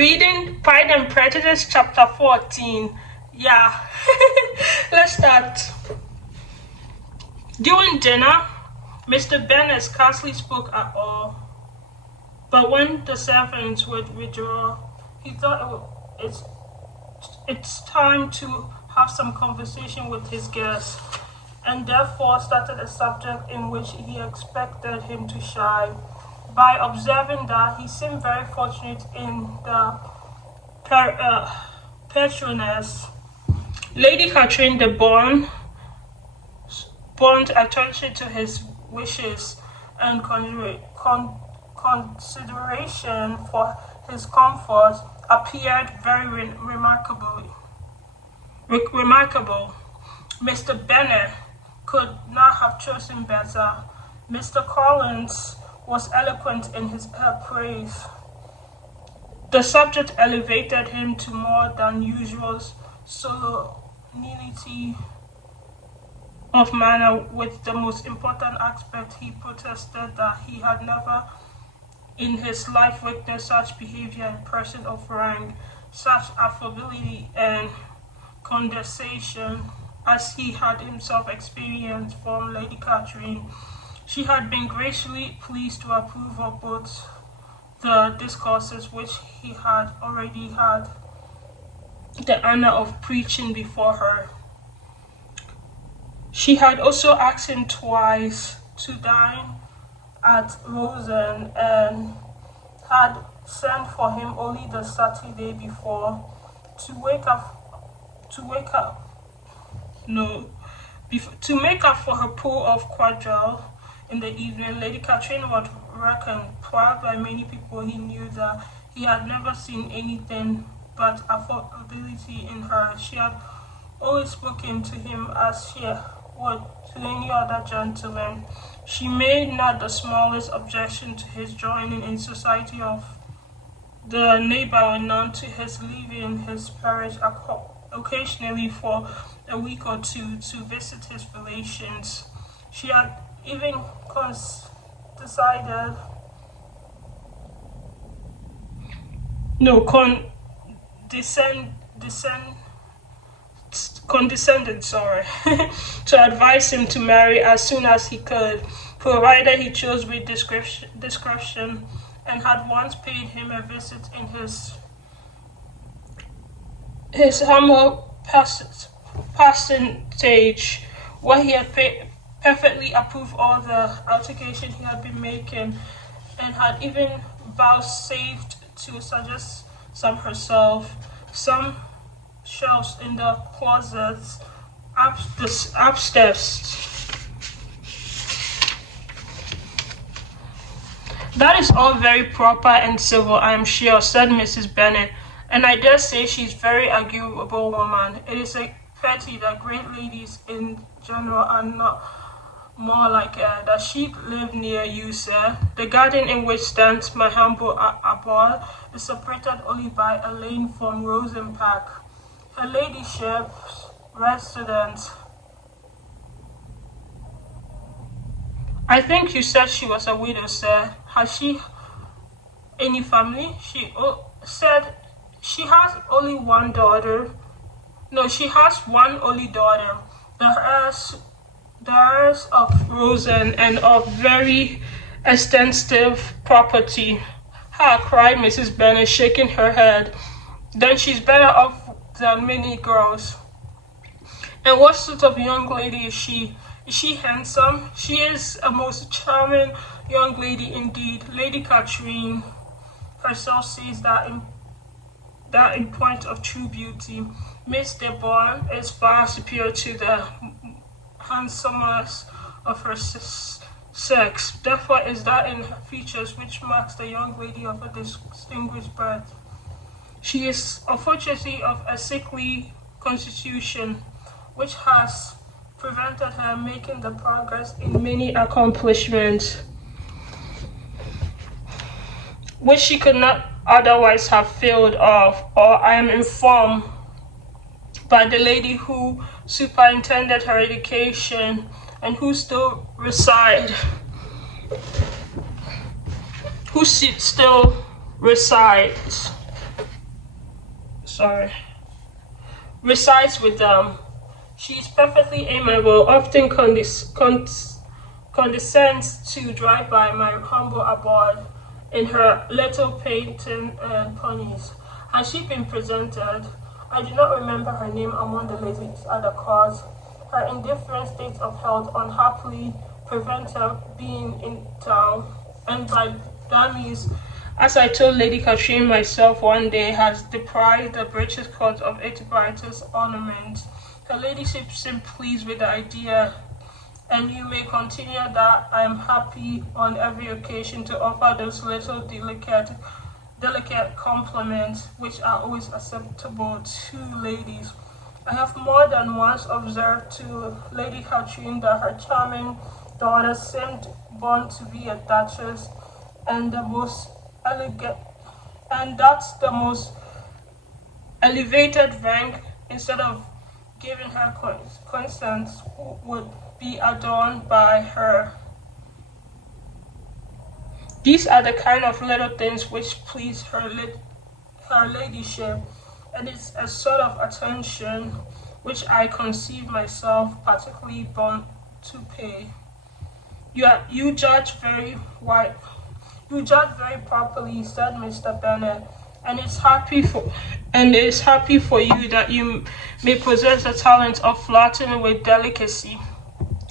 reading Pride and Prejudice, chapter 14. Yeah, let's start. During dinner, Mr. Bennet scarcely spoke at all. But when the servants would withdraw, he thought it's time to have some conversation with his guest, and therefore started a subject in which he expected him to shine, by observing that he seemed very fortunate in the patroness. Lady Catherine de Bourgh attention to his wishes and consideration for his comfort appeared very remarkable. Mr. Bennet could not have chosen better. Mr. Collins was eloquent in his praise. The subject elevated him to more than usual solemnity of manner. With the most important aspect, he protested that he had never in his life witnessed such behavior in person of rank, such affability and condescension as he had himself experienced from Lady Catherine. She had been graciously pleased to approve of both the discourses which he had already had the honor of preaching before her. She had also asked him twice to dine at Rosen, and had sent for him only the Saturday before to make up for her pool of quadrille in the evening. Lady Catherine was reckoned proud by many people. He knew that he had never seen anything but affability in her. She had always spoken to him as she would to any other gentleman. She made not the smallest objection to his joining in society of the neighbor, none to his leaving his parish occasionally for a week or two to visit his relations. She had even condescended to advise him to marry as soon as he could, provided he chose with discretion, and had once paid him a visit in his humble parsonage, where he had perfectly approved all the altercation he had been making, and had even vouchsafed to suggest some herself. Some shelves in the closets upstairs. That is all very proper and civil, I am sure, said Mrs. Bennet, and I dare say she's a very agreeable woman. It is a pity that great ladies in general are not more like her. Does she live near you, sir? The garden in which stands my humble abode is separated only by a lane from Rosen Park. Her ladyship's residence. I think you said she was a widow, sir. Has she any family? She said she has only one daughter. No, she has one only daughter. The heirs of Rosen and of very extensive property. Ha! Cried Mrs. Bennet, shaking her head. Then she's better off than many girls. And what sort of young lady is she? Is she handsome? She is a most charming young lady indeed. Lady Catherine herself says that in point of true beauty, Miss de Bourgh is far superior to the handsomest of her sex. Therefore is that in her features which marks the young lady of a distinguished birth. She is unfortunately of a sickly constitution, which has prevented her making the progress in many accomplishments which she could not otherwise have failed of, or I am informed by the lady who superintended her education and who still resides sorry, resides with them. She is perfectly amiable, often condescends to drive by my humble abode in her little painting ponies. Has she been presented? I do not remember her name among the ladies at the court. Her indifferent state of health unhappily prevents her being in town, and by that means, as I told Lady Katrine myself one day, has deprived the British court of its brightest ornament. Her ladyship seemed pleased with the idea, and you may continue that I am happy on every occasion to offer those little delicate compliments which are always acceptable to ladies. I have more than once observed to Lady Katrine that her charming daughter seemed born to be a duchess, and the most elegant, and that's the most elevated rank. Instead of giving her consent, would be adorned by her. These are the kind of little things which please her ladyship, and it's a sort of attention which I conceive myself particularly bound to pay. You judge very wide. You judge very properly, said Mr. Bennet, and it's happy for you that you may possess the talent of flirting with delicacy.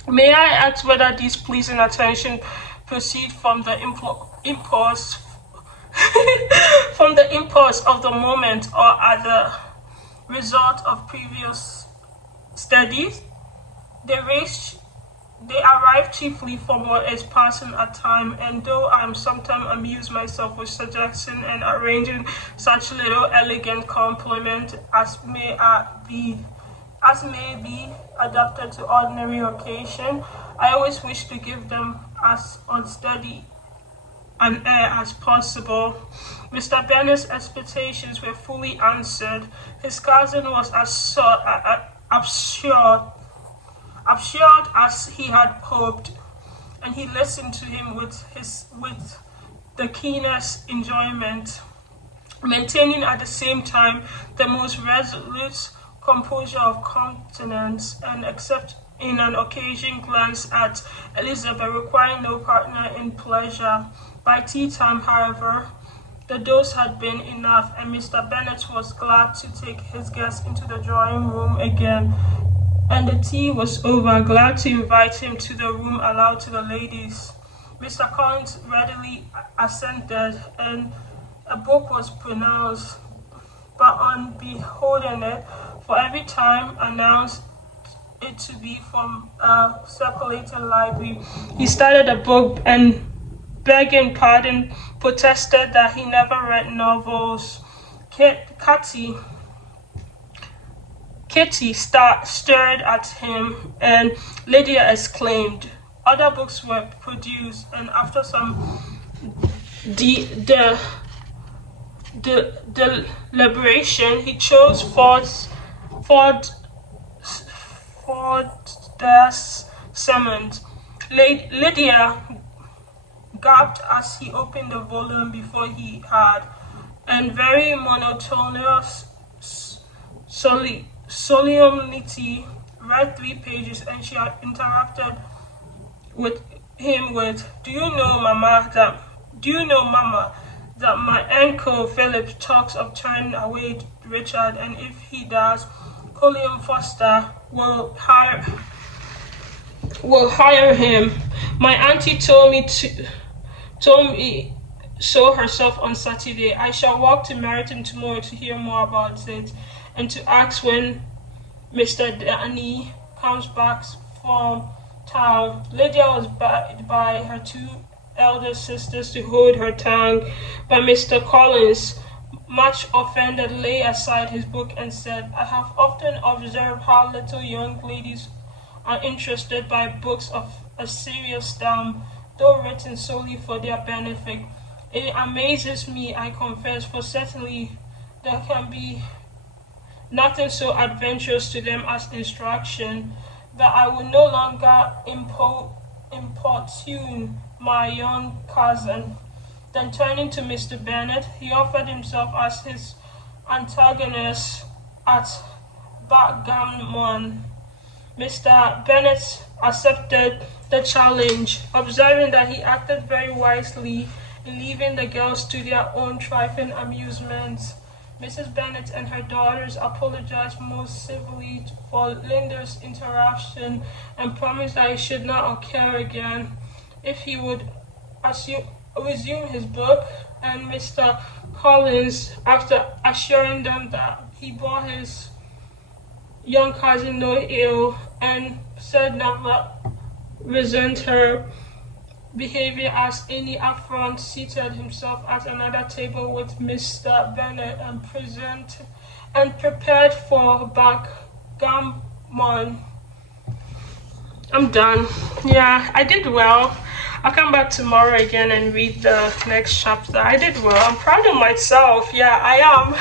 May I ask whether this pleasing attention proceed from the impulse from the impulse of the moment, or are the result of previous studies? They arrive chiefly from what is passing at time, and though I am sometimes amuse myself with suggesting and arranging such little elegant compliment as may be adapted to ordinary occasion, I always wish to give them as unsteady an air as possible. Mr. Bennet's expectations were fully answered. His cousin was as absurd as he had hoped, and he listened to him with the keenest enjoyment, maintaining at the same time the most resolute composure of countenance, and except in an occasional glance at Elizabeth, requiring no partner in pleasure. By tea time, however, the dose had been enough, and Mr. Bennet was glad to take his guest into the drawing room again, and the tea was over, glad to invite him to the room allowed to the ladies. Mr. Collins readily assented, and a book was pronounced, but on beholding it, for every time announced it to be from a circulating library, he started the book and, begging pardon, protested that he never read novels. Kitty stared at him, and Lydia exclaimed. Other books were produced, and after some deliberation, he chose Ford's Sermons. Lydia gaped as he opened the volume before he had, and very monotonous solemnity read 3 pages, and she had interrupted with him with, Do you know, Mama, that my uncle Philip talks of turning away Richard, and if he does, Colin Foster will hire him. My auntie told me so herself on Saturday. I shall walk to Meryton tomorrow to hear more about it, and to ask when Mr. Danny comes back from town. Lydia was by her 2 elder sisters to hold her tongue, but Mr. Collins, much offended, laid aside his book and said, I have often observed how little young ladies are interested by books of a serious stamp, though written solely for their benefit. It amazes me, I confess, for certainly there can be nothing so adventurous to them as instruction, that I will no longer importune my young cousin. Then turning to Mr. Bennet, he offered himself as his antagonist at backgammon. Mr. Bennet accepted the challenge, observing that he acted very wisely in leaving the girls to their own trifling amusements. Mrs. Bennet and her daughters apologized most civilly for Linda's interruption and promised that it should not occur again if he would resume his book. And Mr. Collins, after assuring them that he bore his young cousin no ill and said never resent her behavior as any affront, seated himself at another table with Mr. Bennet and prepared for backgammon. I'm done. Yeah, I did well. I'll come back tomorrow again and read the next chapter. I did well. I'm proud of myself. Yeah, I am.